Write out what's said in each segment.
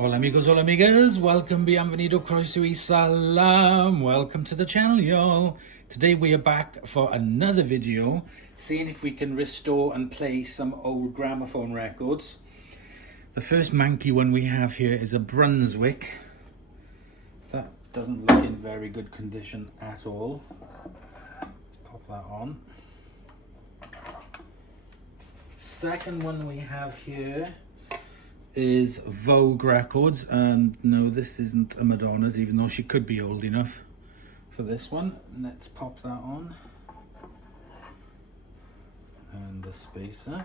Hola amigos, hola amigas, welcome, bienvenido, croeso y salam, welcome to the channel y'all. Today we are back for another video, seeing if we can restore and play some old gramophone records. The first manky one we have here is a Brunswick. That doesn't look in very good condition at all. Let's pop that on. Second one we have here is Vogue Records, and no, this isn't a Madonna's, even though she could be old enough for this one. Let's pop that on, and the spacer.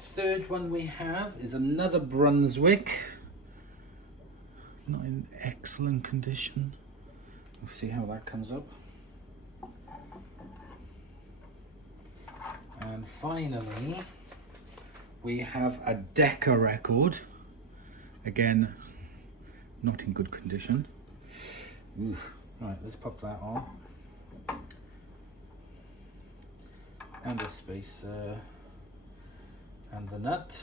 Third one we have is another Brunswick, not in excellent condition. We'll see how that comes up. And finally we have a Decca record, again not in good condition. Oof. Right, let's pop that on, and the spacer and the nut.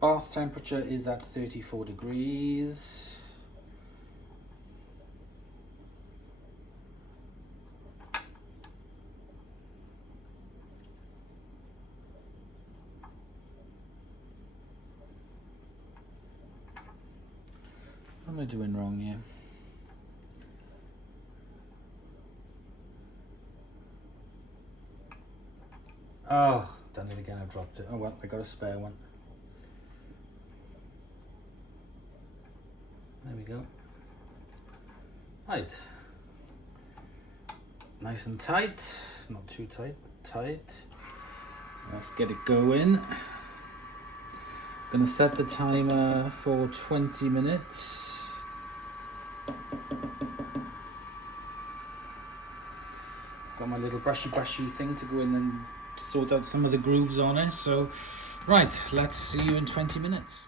Bath temperature is at 34 degrees. What am I doing wrong here? Oh, done it again, I've dropped it. Oh well, I got a spare one. There we go. Right. Nice and tight. Not too tight, but tight. Let's get it going. Gonna set the timer for 20 minutes. Got my little brushy thing to go in and sort out some of the grooves on it. So, right, let's see you in 20 minutes.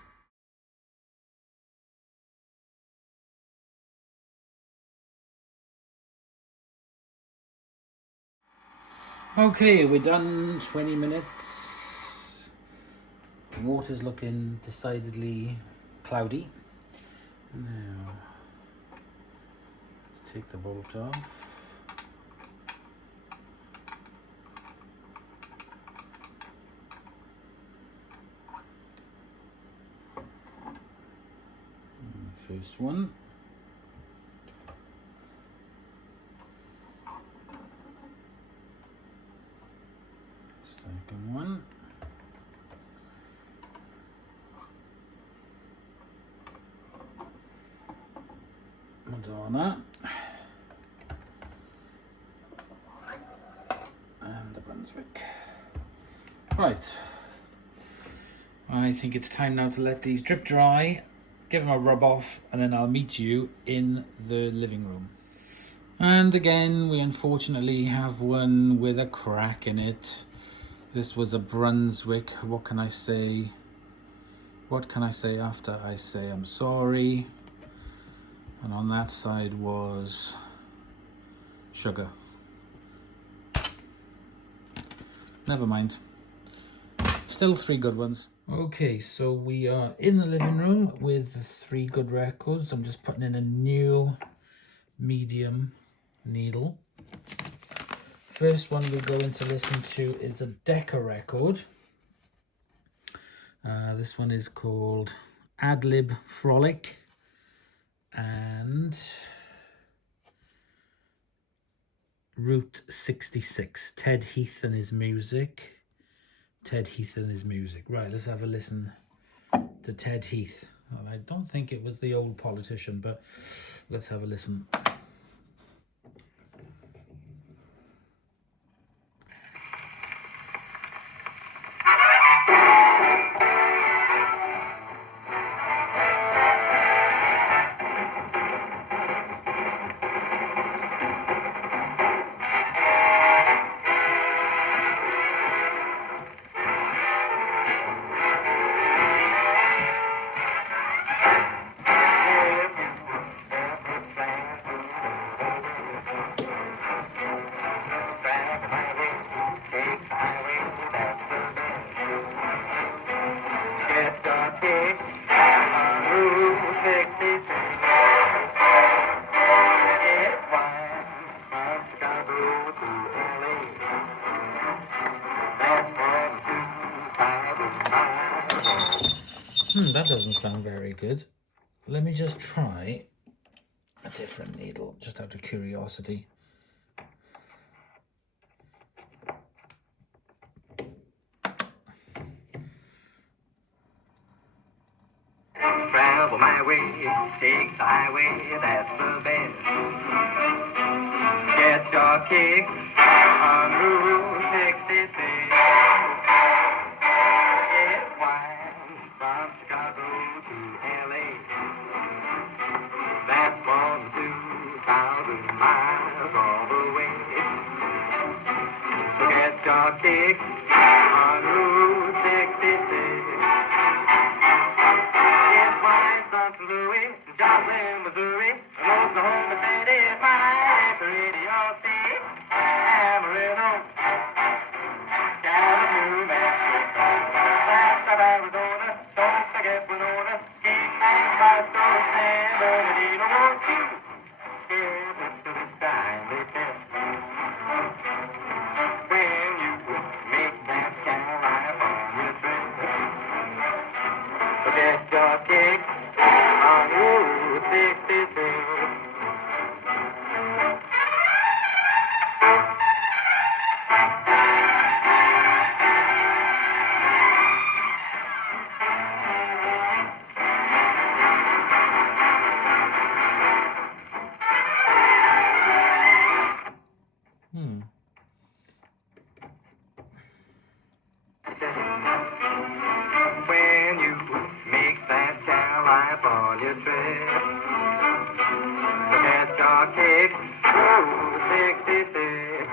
Okay, we're done. 20 minutes. The water's looking decidedly cloudy. Now, let's take the bolt off. First one. Second one. Madonna. And the Brunswick. Right. I think it's time now to let these drip dry, give them a rub off, and then I'll meet you in the living room. And again, we unfortunately have one with a crack in it. This was a Brunswick. What can I say? What can I say after I say I'm sorry? And on that side was sugar. Never mind. Still three good ones. Okay, so we are in the living room with the three good records. I'm just putting in a new medium needle. First one we're going to listen to is a Decca record. This one is called Ad-Lib Frolic, and Route 66, Ted Heath and his music. Ted Heath and his music. Right, let's have a listen to Ted Heath. Well, I don't think it was the old politician, but let's have a listen. your kick on Route 66. It winds from Chicago to LA. That's more than 2,000 miles. That doesn't sound very good. Let me just try a different needle, just out of curiosity. Travel my way, take the highway, that's the best. Get your kicks on Route 66. It winds from Chicago to LA. That's more than 2,000 miles all the way. Get your kicks on Route 66. Louis, Joplin, Missouri, and Oklahoma City, my radio state, Amarillo, California, that's Arizona, don't forget Winona, keep things by so San Bernardino, won't you? Give it to the time they test. When you make that Carolina on your trip, forget your kick. On Route 66. When you make that California trip, forget your kick, Route 66.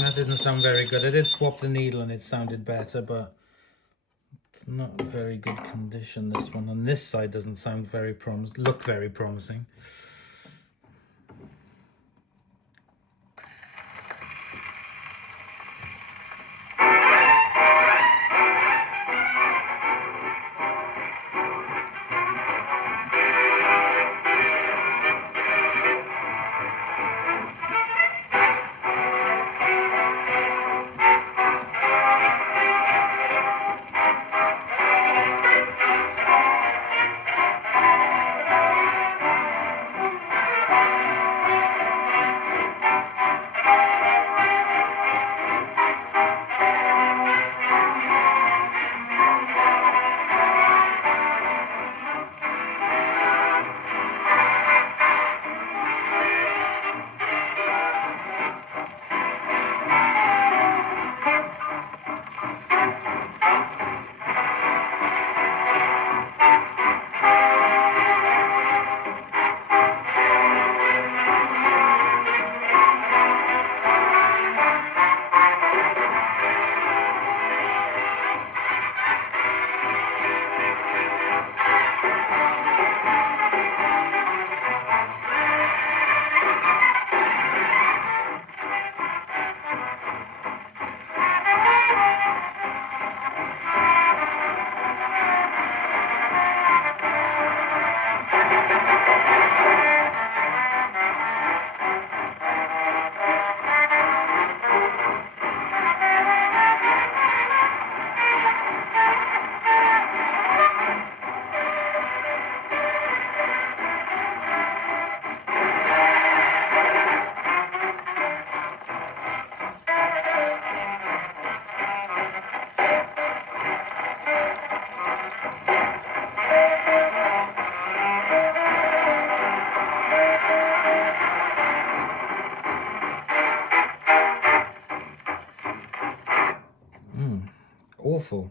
That didn't sound very good. I did swap the needle and it sounded better, but it's not very good condition, this one. On this side doesn't sound very look very promising. Awful.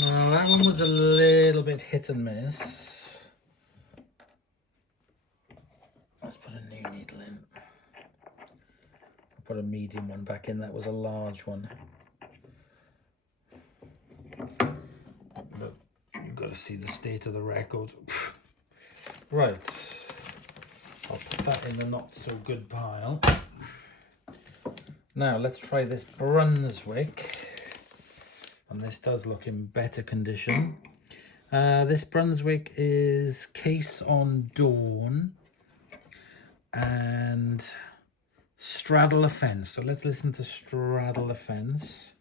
Now that one was a little bit hit and miss. Let's put a new needle in. I'll put a medium one back in. That was a large one. But you've got to see the state of the record. Right. I'll put that in the not so good pile. Now let's try this Brunswick. And this does look in better condition. This Brunswick is Case on Dawn and Straddle a Fence. So let's listen to Straddle a Fence.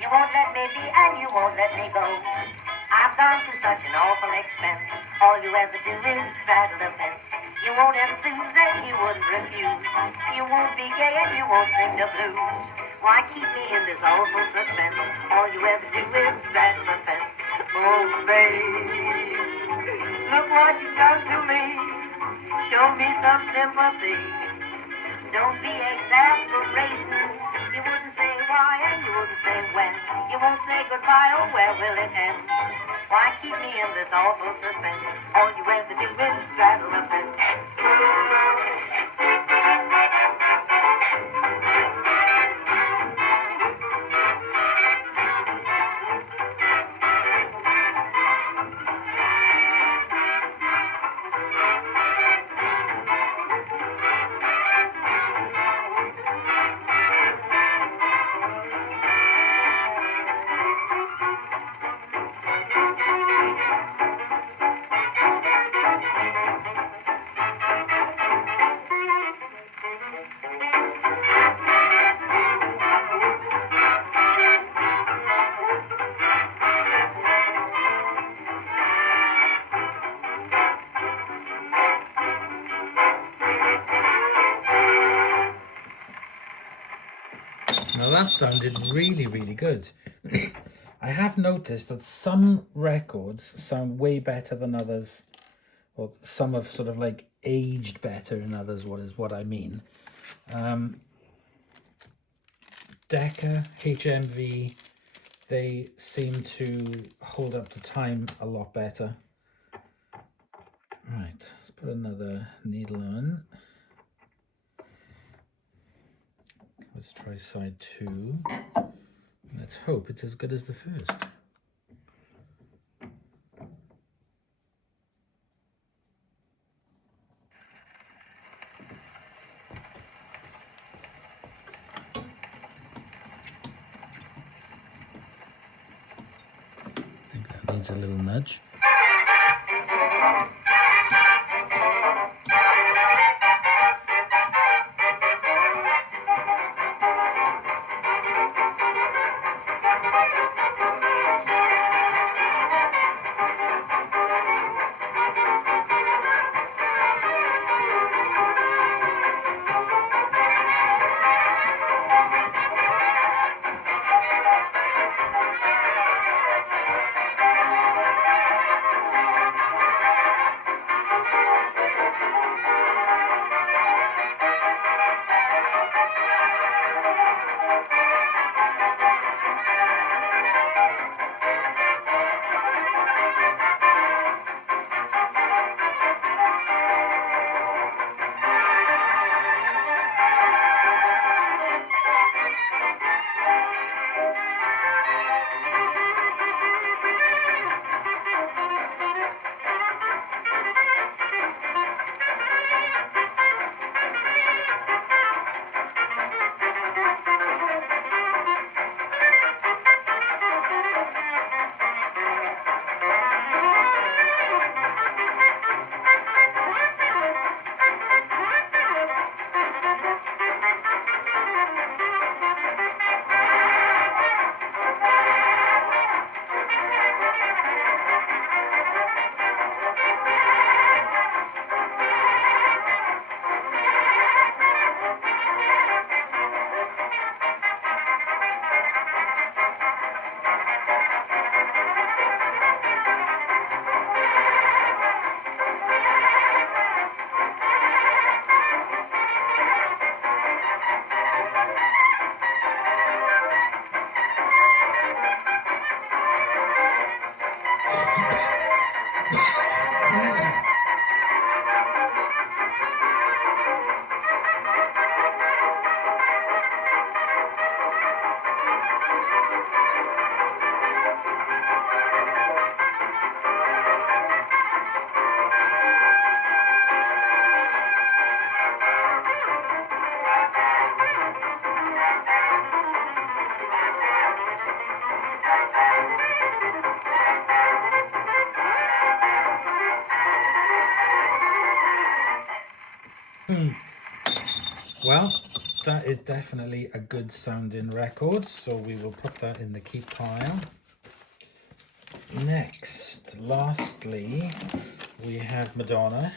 You won't let me be and you won't let me go. I've gone through such an awful expense. All you ever do is straddle the fence. You won't enthuse and you wouldn't refuse. You won't be gay and you won't sing the blues. Why keep me in this awful suspense? All you ever do is straddle the fence. Oh, babe, look what you've done to me. Show me some sympathy. Don't be exasperating. You wouldn't say why and you wouldn't say when. You won't say goodbye, oh, where will it end? Why keep me in this awful suspense? All you ever do is straddle the fence. Now that sounded really, really good. I have noticed that some records sound way better than others, or some have sort of like aged better in others, what I mean. Decca, HMV, they seem to hold up to time a lot better. Right, let's put another needle on. Let's try side 2. Let's hope it's as good as the first. I think that needs a little nudge. Well, that is definitely a good sounding record, so we will put that in the keep pile. Next, lastly, we have Madonna.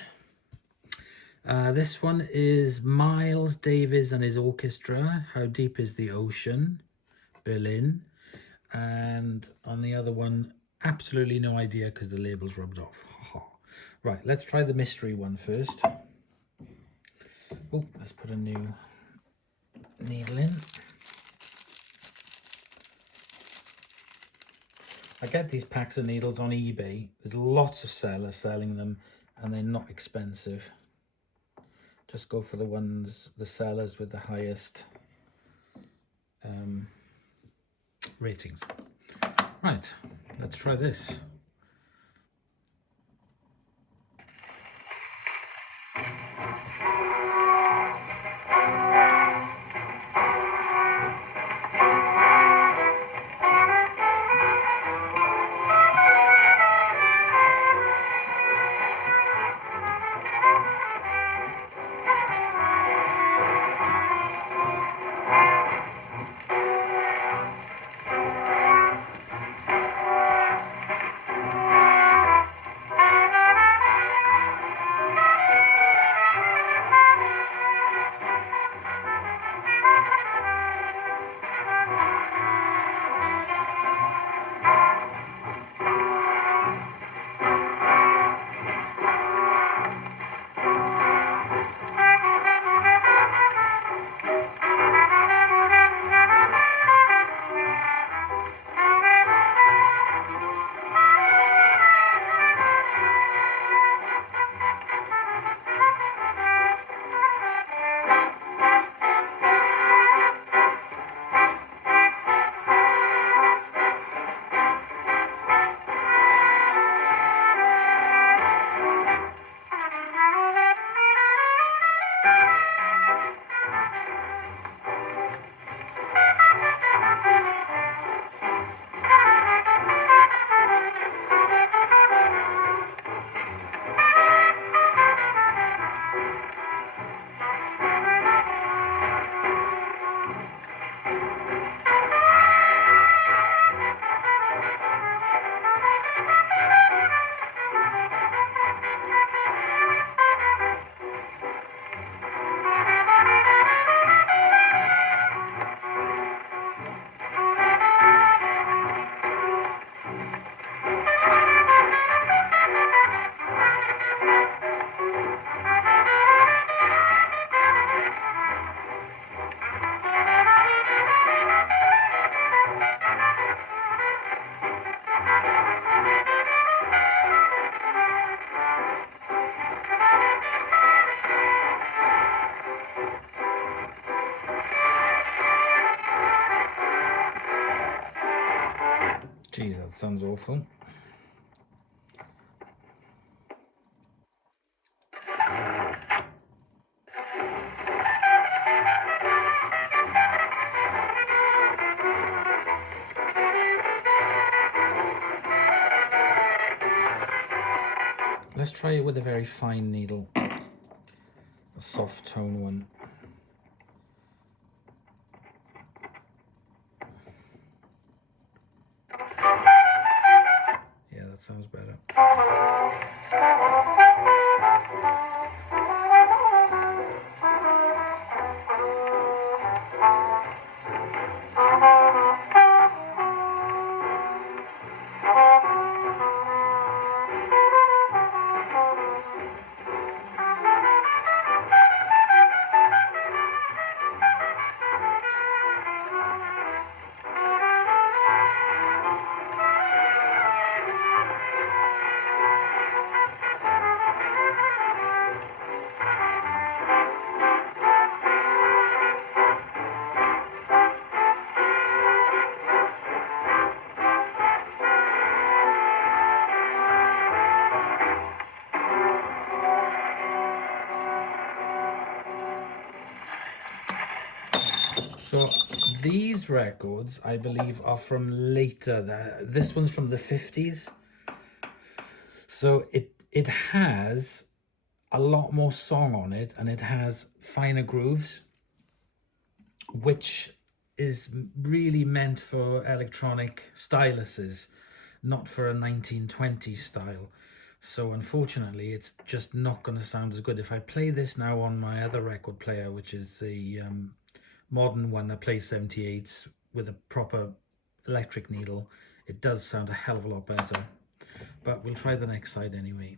This one is Miles Davis and his orchestra, How Deep is the Ocean, Berlin. And on the other one, absolutely no idea because the label's rubbed off. Right, let's try the mystery one first. Oh, let's put a new needle in. I get these packs of needles on eBay. There's lots of sellers selling them and they're not expensive. Just go for the sellers with the highest ratings. Right, let's try this. Geez, that sounds awful. Let's try it with a very fine needle, a soft tone one. Yeah, that sounds better. So these records, I believe, are from later. This one's from the 50s. So it has a lot more song on it, and it has finer grooves, which is really meant for electronic styluses, not for a 1920s style. So unfortunately, it's just not going to sound as good. If I play this now on my other record player, which is a modern one that plays 78s with a proper electric needle, it does sound a hell of a lot better. But we'll try the next side anyway.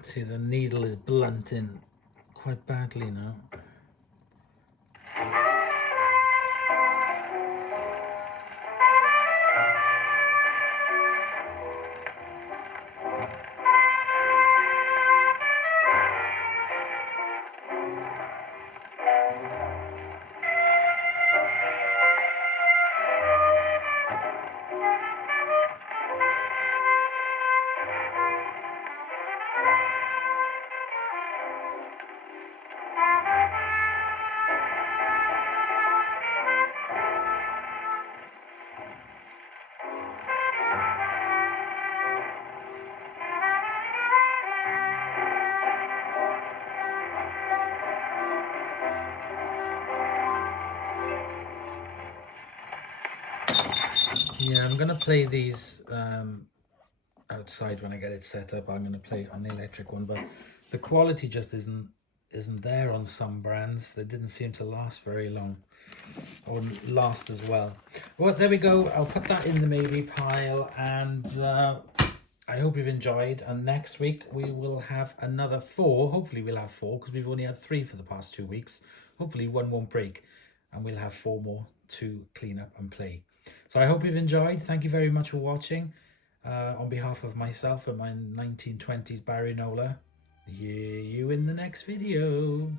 See, the needle is blunting quite badly now. Yeah, I'm gonna play these outside when I get it set up. I'm gonna play it on the electric one, but the quality just isn't there on some brands. They didn't seem to last very long, or last as well. Well, there we go. I'll put that in the maybe pile, and I hope you've enjoyed. And next week we will have another 4. Hopefully we'll have 4, because we've only had 3 for the past 2 weeks. Hopefully one won't break, and we'll have 4 more to clean up and play. So I hope you've enjoyed. Thank you very much for watching. On behalf of myself and my 1920s BARRYNOLA, hear you in the next video.